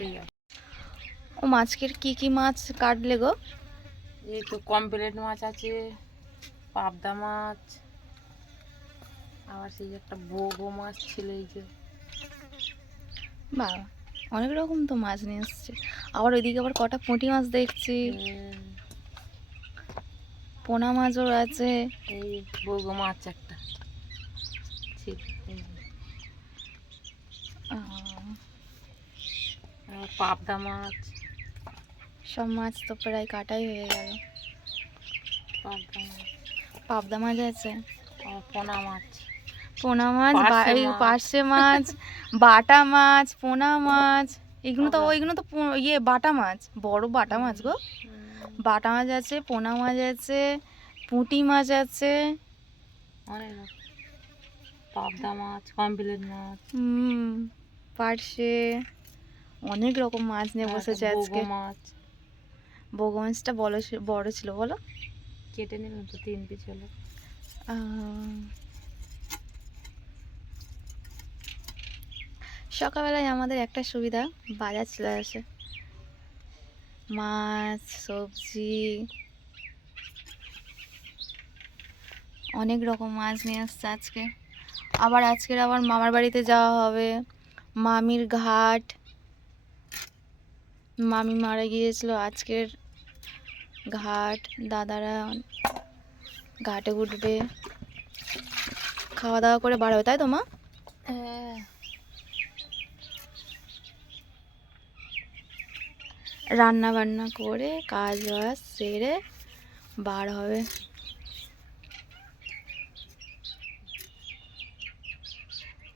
কেটেই যাবে। ও মাছকের কি মাছ কাটলে গো? এই তো কমপ্লেট মাছ আছে, পাবদা মাছ, আবার সেই একটা বগো মাছ ছিল এই যে। বাবা, অনেক রকম তো মাছ নিয়ে এসছে। আবার ওইদিকে আবার কটা পুঁটি মাছ দেখছি, পোনা মাছও আছে। এই বগো মাছ একটা ছিল, আর পাবদা মাছ। সব মাছ তো প্রায় কাটাই হয়ে গেল। পাবদা মাছ, পাবদা মাছ আছে, পোনা মাছ, পোনা মাছ, পার্শে মাছ। পার্শে মাছ, বাটা মাছ, পোনা মাছ, ওইগুলো তো ইয়ে বাটা মাছ, বড় বাটা মাছ গো। বাটা মাছ আছে, পোনা মাছ আছে, পুঁটি মাছ আছে, অনেক রকম। পাবদা মাছ, কমপ্লেট মাছ, পার্শে, অনেক রকম মাছ নিয়ে বসেছে আজকে। মাছ। বগো মাছটা বড় ছিল বলো, কেটে নিলাম তো 3 পিস হলো। সকালবেলায় আমাদের একটা সুবিধা, বাজার চলে আসে, মাছ সবজি অনেক রকম মাছ নিয়ে আসছে আজকে। আজকের আবার মামার বাড়িতে যাওয়া হবে, মামির ঘাট, মামি মারা গিয়েছিল, আজকের ঘাট, দাদারা ঘাটে উঠবে, খাওয়া দাওয়া করে বার হবে, তাই তো মা? রান্না বান্না করে কাজ বাজ সেরে বার হবে।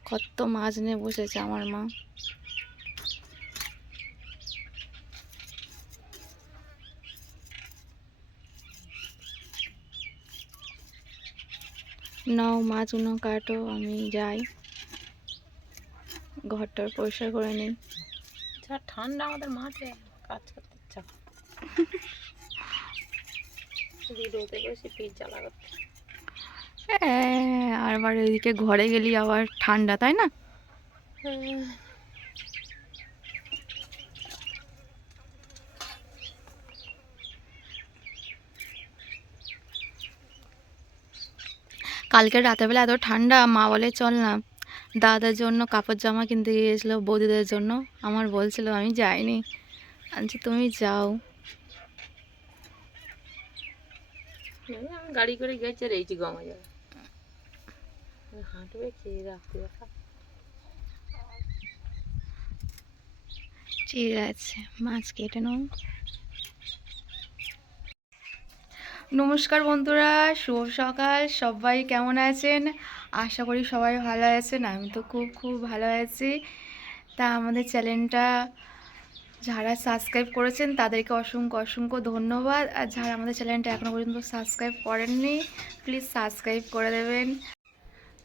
কত মাছ নিয়ে বসেছে আমার মা। নাও মাছগুলো কাটো, আমি যাই ঘরটার পরিষ্কার করে নিই। যা ঠান্ডা আমাদের মাঠে, কাজ করতে ইচ্ছা রোদে বসে পিজ্জা লাগাতে। আর আবার এদিকে ঘরে গেলি আবার ঠান্ডা, তাই না? কালকে রাতেরবেলা এত ঠান্ডা, মা বলে চল না দাদার জন্য কাপড় জামা কিনতে গিয়েছিলো বৌদিদের জন্য। আমার বলছিল আমি যাইনি, আনছি তুমি যাও। আমি গাড়ি করে গেছি আর এইটি গমা যাবে, হাঁটবে খেয়ে রাখতে। ঠিক আছে, মাছ কেটে নাও। নমস্কার বন্ধুরা, শুভ সকাল। সবাই কেমন আছেন? আশা করি সবাই ভালো আছেন। আমি তো খুব ভালো আছি। তা আমাদের চ্যানেলটা যারা সাবস্ক্রাইব করেছেন তাদেরকে অসংখ্য ধন্যবাদ। আর যারা আমাদের চ্যানেলটা এখনও পর্যন্ত সাবস্ক্রাইব করেননি প্লিজ সাবস্ক্রাইব করে দেবেন।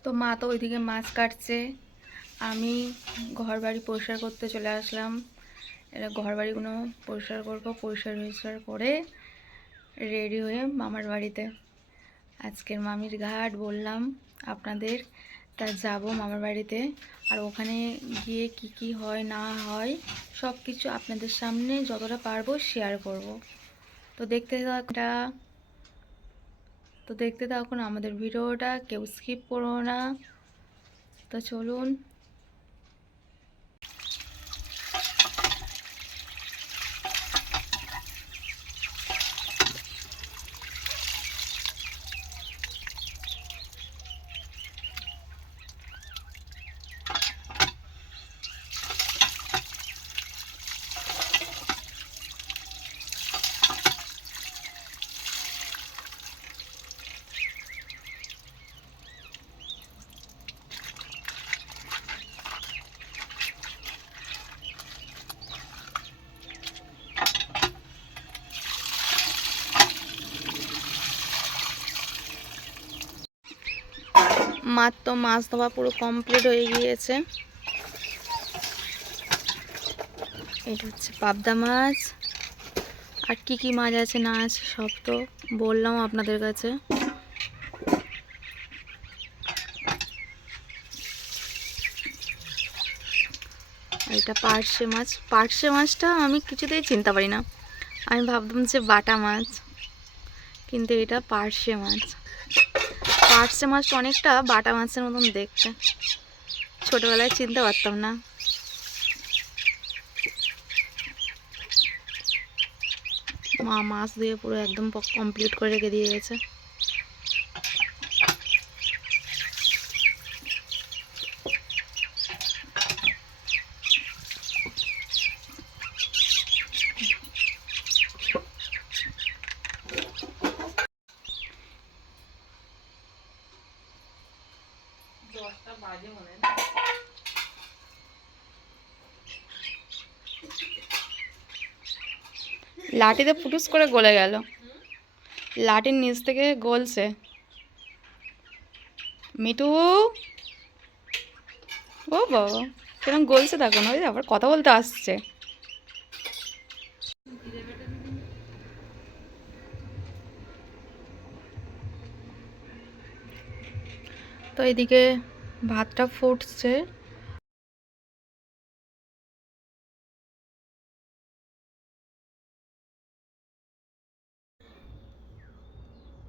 তো মা তো ওইদিকে মাছ কাটছে, আমি ঘর বাড়ি পরিষ্কার করতে চলে আসলাম। এটা ঘর বাড়িগুলো পরিষ্কার করবো, পরিষ্কার করে রেডি হয়ে মামার বাড়িতে। আজকের মামির ঘাট বললাম আপনাদের, তা যাব মামার বাড়িতে। আর ওখানে গিয়ে কি হয় না হয় সব কিছু আপনাদের সামনে যতটা পারবো শেয়ার করব। তো দেখতে থাকুন আমাদের ভিডিওটা, কেউ স্কিপ করো না। তো চলুন। তো মাছ ধোয়া পুরো কমপ্লিট হয়ে গিয়েছে। এটা হচ্ছে পাবদা মাছ, আর কি মাছ আছে না আছে সব তো বললাম আপনাদের কাছে। এটা এটা পার্শে মাছ। পার্শে মাছটা আমি কিছুতেই চিনতে পারি না, আমি ভাবতাম যে বাটা মাছ, কিন্তু এটা পার্শে মাছ। পার্শে মাছটা অনেকটা বাটা মাছের মতন দেখতে, ছোটোবেলায় চিনতে পারতাম না। মা মাছ দিয়ে পুরো একদম কমপ্লিট করে রেখে দিয়ে গেছে। লাঠিতে ফুটুস করে গলে গেল, লাঠির নিচ থেকে গলছে। মিঠু, ও বাবা কিরম গলছে দেখো না, ওই আবার কথা বলতে আসছে। তো এদিকে ভাতটা ফুটছে।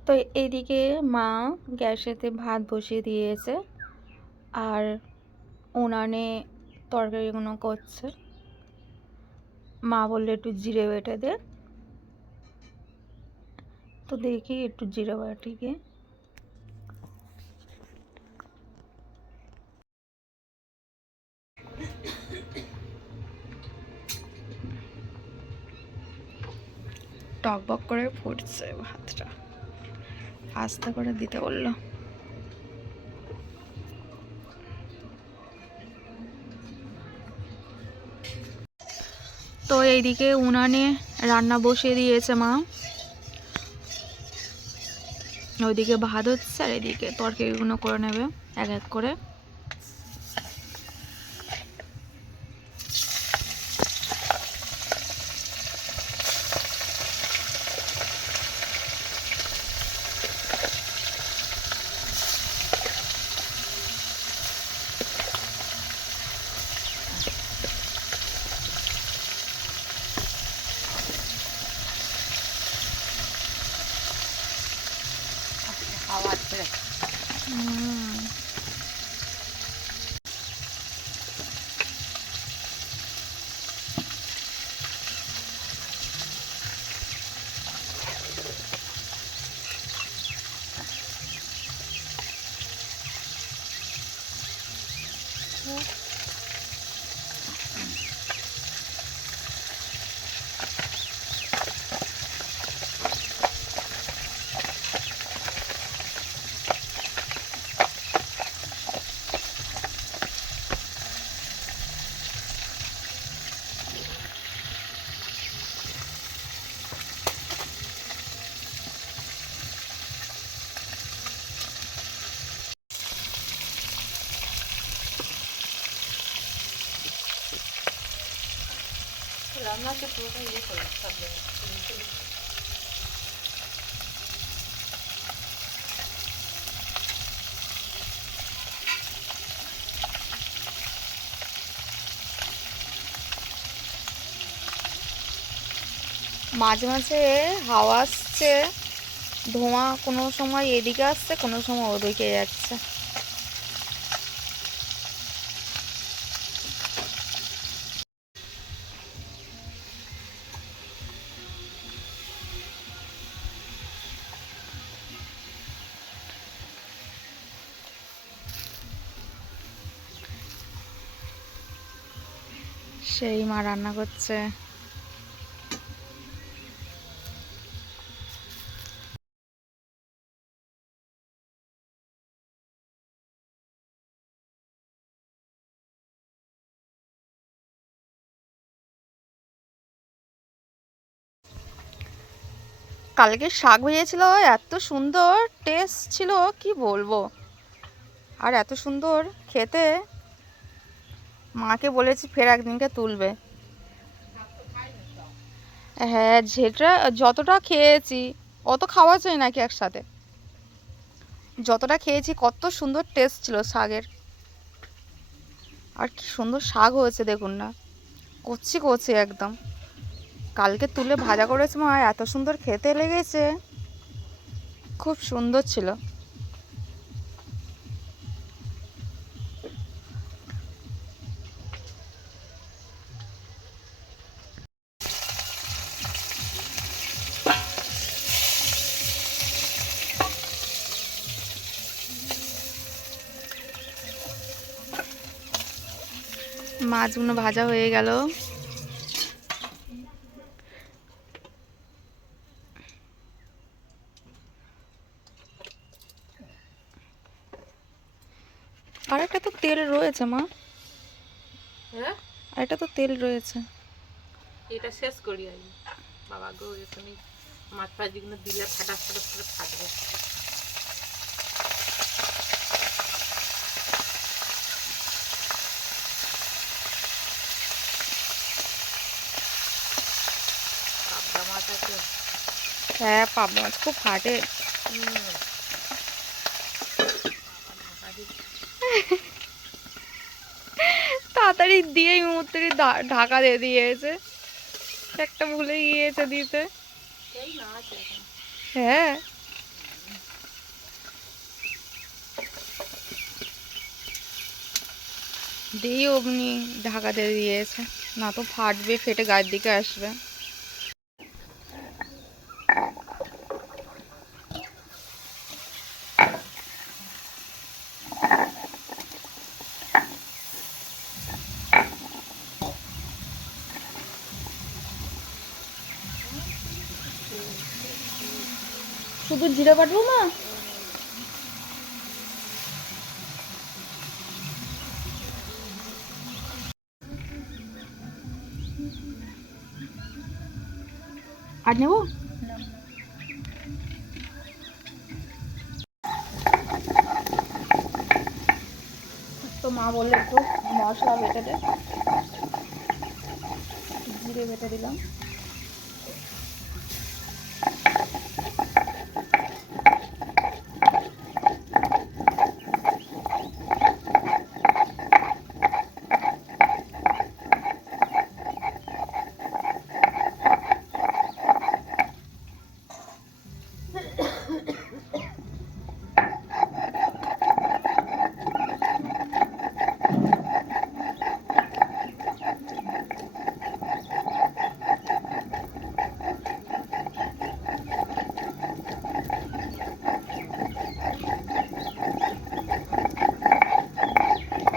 তো এইদিকে মা গ্যাসেতে ভাত বসিয়ে দিয়েছে আর উনানে তরকারিগুলো করছে। মা বললে একটু জিরে বেটে দে, তো দেখি একটু জিরে বাটিকে। টকবক করে ফুটছে ভাতটা, আস্তে করে দিতে বললো। তো এইদিকে উনানে রান্না বসিয়ে দিয়েছে মা, ওইদিকে ভাত হচ্ছে আর এদিকে তরকারিগুলো করে নেবে এক এক করে। হাওয়া ছেড়ে রান্নাকে পুরোটা ইয়ে করে থাকবে। মাঝে মাঝে হাওয়া আসছে, ধোঁয়া কোনো সময় এদিকে আসছে, কোনো সময় ওদিকে যাচ্ছে। সেই মা রান্না করছে। কালকে শাক ভেজেছিল, এত সুন্দর টেস্ট ছিল কি বলবো, আর এত সুন্দর খেতে। মাকে বলেছি ফের একদিনকে তুলবে। হ্যাঁ, যেটা যতটা খেয়েছি অত খাওয়া যায় নাকি একসাথে, যতটা খেয়েছি কত সুন্দর টেস্ট ছিল শাকের। আর কি সুন্দর শাক হয়েছে দেখুন না। কচি কচি একদম। কালকে তুলে ভাজা করেছে মা, এত সুন্দর খেতে লেগেছে, খুব সুন্দর ছিল। মাছগুলো ভাজা হয়ে গেল। আর একটা তো তেল রয়েছে মা, হ্যাঁ, আর একটা তো তেল রয়েছে। এটা শেষ করি আমি। বাবা গো, এখানে মাছ ভাজিগুলো দিলে ফাটা ফাটা করে ফাটবে। পাবদা মাছ আছে। হ্যাঁ, পাবদা মাছ খুব ফাটে। ঢাকা দিয়ে তাড়াতাড়ি দিয়ে এই মুহূর্তে ঢাকা দিয়ে দিয়েছে, একটা ভুলে গিয়েছে দিতে। এই না আছে এখন। হ্যাঁ, দিয়ে অমনি ঢাকা দিয়ে দিয়েছে, না তো ফাটবে, ফেটে গায়ের দিকে আসবে। শুধু জিরে বাটবো মা? আর নেবো? তো মা বললে একটু মশলা বেটে দে, জিরে বেটে দিলাম।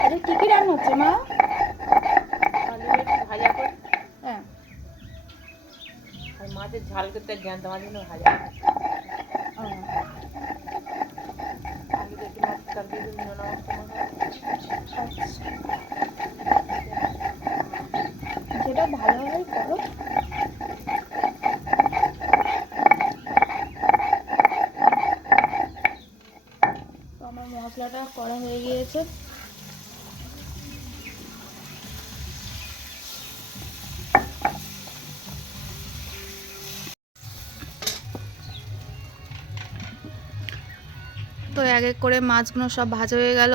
আরে কি কি রান্না হচ্ছে মা? আলু একটু ভাজা করে হ্যাঁ, আর মাছের ঝাল করতে জ্ঞান মাছ জন্য ভাজা করে। আলু একটু মশলা দিয়ে দিন, নোনা মশলা যেটা ভালো হয় করো। তো আমার মশলাটা করা হয়ে গিয়েছে। তো এক এক করে মাছগুলো সব ভাজা হয়ে গেল।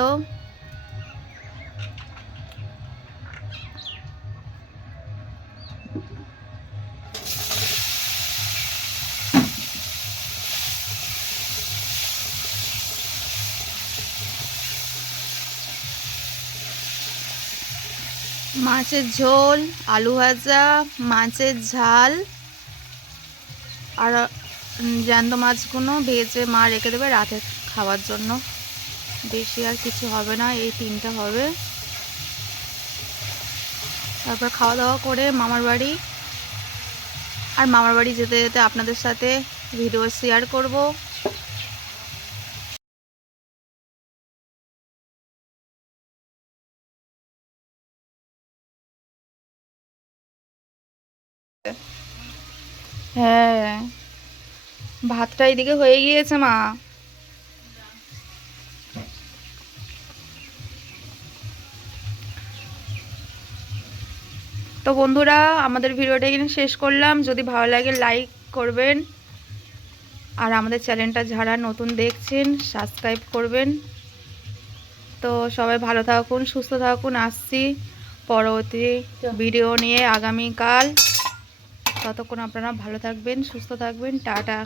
মাছের ঝোল, আলু ভাজা, মাছের ঝাল, আর জ্যান্ত মাছগুলো ভেজে মা রেখে দেবে রাতে খাওয়ার জন্য। বেশি আর কিছু হবে না, এই তিনটা হবে। তারপর খাওয়া দাওয়া করে মামার বাড়ি, আর মামার বাড়ি যেতে যেতে আপনাদের সাথে ভিডিও শেয়ার করব। হ্যাঁ, ভাতটা এদিকে হয়ে গিয়েছে মা। তো বন্ধুরা, আমাদের ভিডিওটা এখানে শেষ করলাম। যদি ভালো লাগে লাইক করবেন, আর আমাদের চ্যানেলটা যারা নতুন দেখছেন সাবস্ক্রাইব করবেন। তো সবাই ভালো থাকুন, সুস্থ থাকুন। আসছি পরবর্তী ভিডিও নিয়ে আগামীকাল। ততক্ষণ আপনারা ভালো থাকবেন, সুস্থ থাকবেন। টাটা।